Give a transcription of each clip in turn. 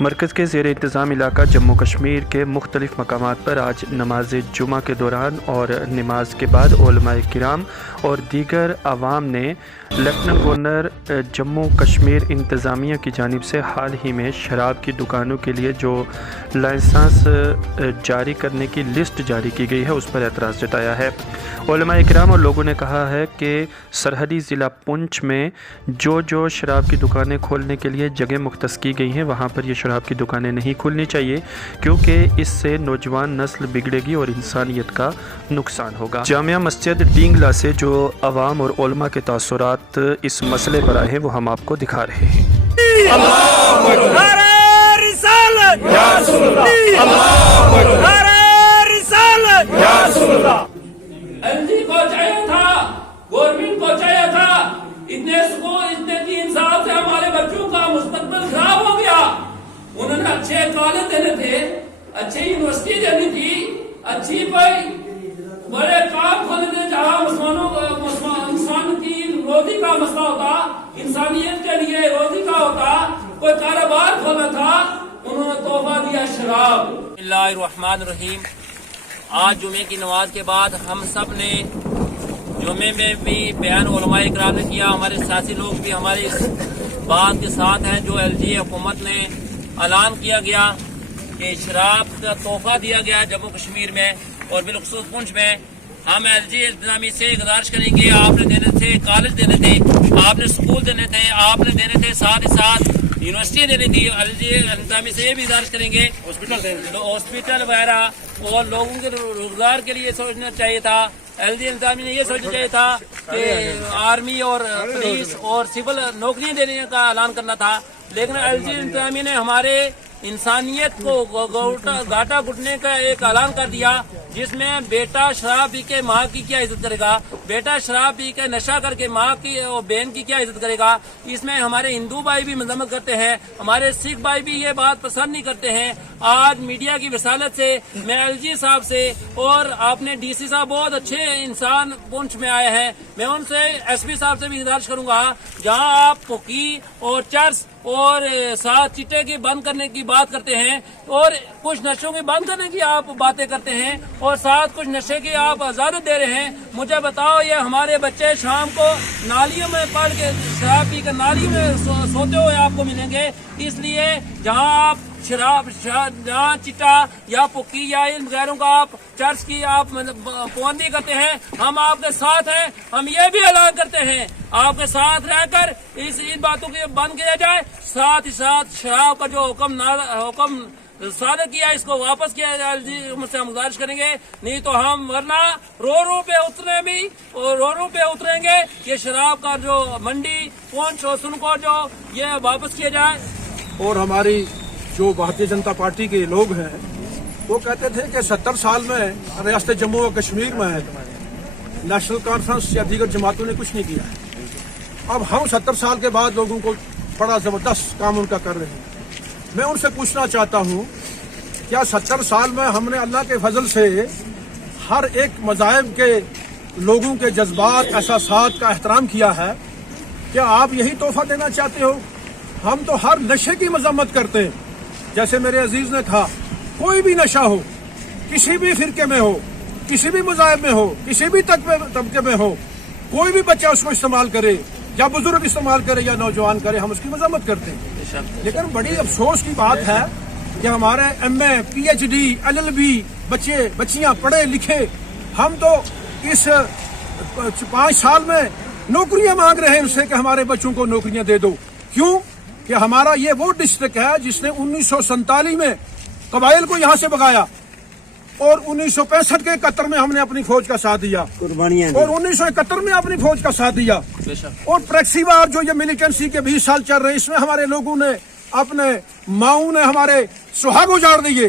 مرکز کے زیر انتظام علاقہ جموں کشمیر کے مختلف مقامات پر آج نماز جمعہ کے دوران اور نماز کے بعد علماء کرام اور دیگر عوام نے لیفٹننٹ گورنر جموں کشمیر انتظامیہ کی جانب سے حال ہی میں شراب کی دکانوں کے لیے جو لائسنس جاری کرنے کی لسٹ جاری کی گئی ہے اس پر اعتراض جتایا ہے۔ علماء کرام اور لوگوں نے کہا ہے کہ سرحدی ضلع پونچھ میں جو شراب کی دکانیں کھولنے کے لیے جگہ مختص کی گئی ہیں وہاں پر یہ شراب کی دکانیں نہیں کھلنی چاہیے، کیونکہ اس سے نوجوان نسل بگڑے گی اور انسانیت کا نقصان ہوگا۔ جامعہ مسجد ڈینگلا سے جو عوام اور علماء کے تاثرات اس مسئلے پر آئے ہیں وہ ہم آپ کو دکھا رہے ہیں۔ گورنمنٹ کو چاہیے تھا اتنے 3 سال سے ہمارے بچوں کا مستقبل خراب ہو گیا۔ انہوں نے اچھے کالج دینے تھے، اچھی یونیورسٹی دینی تھی، اچھی بڑے کام کھولنے تھے جہاں مسلمانوں کو انسان کی روزی کا مسئلہ ہوتا، انسانیت کے لیے روزی کا ہوتا، کوئی کاروبار کھولنا تھا، انہوں نے تحفہ دیا شراب۔ بسم اللہ الرحمن الرحیم۔ آج جمعے کی نماز کے بعد ہم سب نے جمعے میں بھی بیان علماء اکرام نے کیا، ہمارے سیاسی لوگ بھی ہماری اس بات کے ساتھ ہیں جو ایل جی حکومت نے اعلان کیا گیا کہ شراب کا تحفہ دیا گیا جموں کشمیر میں اور بالخصوص پونچھ میں۔ ہم ایل جی انتظامیہ سے گزارش کریں گے، آپ نے دینے تھے کالج دینے تھے، آپ نے اسکول دینے تھے، آپ نے دینے تھے ساتھ ہی ساتھ یونیورسٹی دینی تھی۔ ایل جی انتظامیہ سے یہ بھی گزارش کریں گے ہاسپٹل وغیرہ اور لوگوں کے روزگار کے لیے سوچنا چاہیے تھا۔ ایل جی انتظامیہ نے یہ سوچنا چاہیے تھا کہ آرمی اور پولیس اور سول نوکریاں دینے کا اعلان کرنا تھا، لیکن ایل جی انتظامیہ نے ہمارے انسانیت کو گاٹا گھٹنے کا ایک اعلان کر دیا، جس میں بیٹا شراب پی کے ماں کی کیا عزت کرے گا، بیٹا شراب پی کے نشہ کر کے ماں کی اور بہن کی کیا عزت کرے گا۔ اس میں ہمارے ہندو بھائی بھی مذمت کرتے ہیں، ہمارے سکھ بھائی بھی یہ بات پسند نہیں کرتے ہیں۔ آج میڈیا کی وسالت سے میں ایل جی صاحب سے اور آپ نے ڈی سی صاحب بہت اچھے انسان پونچھ میں آئے ہیں، میں ان سے ایس پی صاحب سے بھی گزارش کروں گا، جہاں آپ پوکی اور چرس اور ساتھ چٹے کی بند کرنے کی بات کرتے ہیں اور کچھ نشوں کی بند کرنے کی آپ باتیں کرتے ہیں اور ساتھ کچھ نشے کی آپ اجازت دے رہے ہیں۔ مجھے بتاؤ، یہ ہمارے بچے شام کو نالیوں میں پڑھ کے شراب پی کر نالیوں میں سوتے ہوئے آپ کو ملیں گے۔ اس لیے جہاں آپ جہاں چٹا یا پکی یا ان غیروں کا آپ چرچ کی آپ پابندی کرتے ہیں، ہم آپ کے ساتھ ہیں۔ ہم یہ بھی اعلان کرتے ہیں آپ کے ساتھ رہ کر ان باتوں کو بند کیا جائے، ساتھ ہی ساتھ شراب کا جو حکم صادر کیا اس کو واپس کیا جائے۔ مجھ سے ہم گزارش کریں گے، نہیں تو ہم ورنہ رو پہ اتریں گے۔ یہ شراب کا جو منڈی پونچھ اور سنکو جو یہ واپس کیا جائے۔ اور ہماری جو بھارتیہ جنتا پارٹی کے لوگ ہیں وہ کہتے تھے کہ 70 سال میں ریاست جموں و کشمیر میں نیشنل کانفرنس یا دیگر جماعتوں نے کچھ نہیں کیا ہے۔ اب ہم 70 سال کے بعد لوگوں کو بڑا زبردست کام ان کا کر رہے ہیں۔ میں ان سے پوچھنا چاہتا ہوں، کیا 70 سال میں ہم نے اللہ کے فضل سے ہر ایک مذاہب کے لوگوں کے جذبات احساسات کا احترام کیا ہے؟ کیا آپ یہی تحفہ دینا چاہتے ہو؟ ہم تو ہر نشے کی مذمت کرتے ہیں، جیسے میرے عزیز نے کہا، کوئی بھی نشہ ہو، کسی بھی فرقے میں ہو، کسی بھی مذاہب میں ہو، کسی بھی طبقے میں ہو، کوئی بھی بچہ اس کو استعمال کرے یا بزرگ استعمال کرے یا نوجوان کرے، ہم اس کی مذمت کرتے ہیں۔ لیکن بڑی افسوس کی بات ہے کہ ہمارے ایم اے پی ایچ ڈی LLB بچیاں پڑھے لکھے، ہم تو اس 5 سال میں نوکریاں مانگ رہے ہیں ان سے کہ ہمارے بچوں کو نوکریاں دے دو۔ کیوں کہ ہمارا یہ وہ ڈسٹرکٹ ہے جس نے 1947 میں قبائل کو یہاں سے بھگایا اور 1965 کے 71 میں ہم نے اپنی فوج کا ساتھ دیا اور 1971 میں اپنی فوج کا ساتھ دیا، اور پریکسی وار جو یہ ملیٹنسی کے 20 سال چل رہے ہیں، اس میں ہمارے لوگوں نے اپنے ماؤں نے ہمارے سہاگ اجاڑ دیے،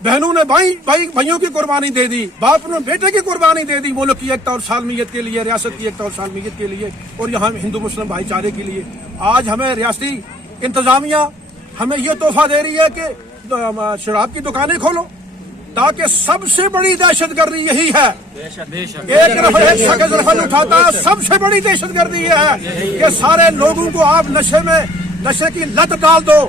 بہنوں نے بھائیوں کی قربانی دے دی، باپ نے بیٹے کی قربانی دے دی، ملک کی ایکتا اور سالمیت کے لیے، ریاست کی ایکتا اور سالمیت کے لیے اور یہاں ہندو مسلم بھائی چارے کے لیے۔ آج ہمیں ریاستی انتظامیہ ہمیں یہ تحفہ دے رہی ہے کہ شراب کی دکانیں کھولو، تاکہ سب سے بڑی دہشت گردی یہی ہے۔ ایک شخص رفل اٹھاتا ہے، سب سے بڑی دہشت گردی یہ ہے کہ سارے لوگوں کو آپ نشے کی لت ڈال دو،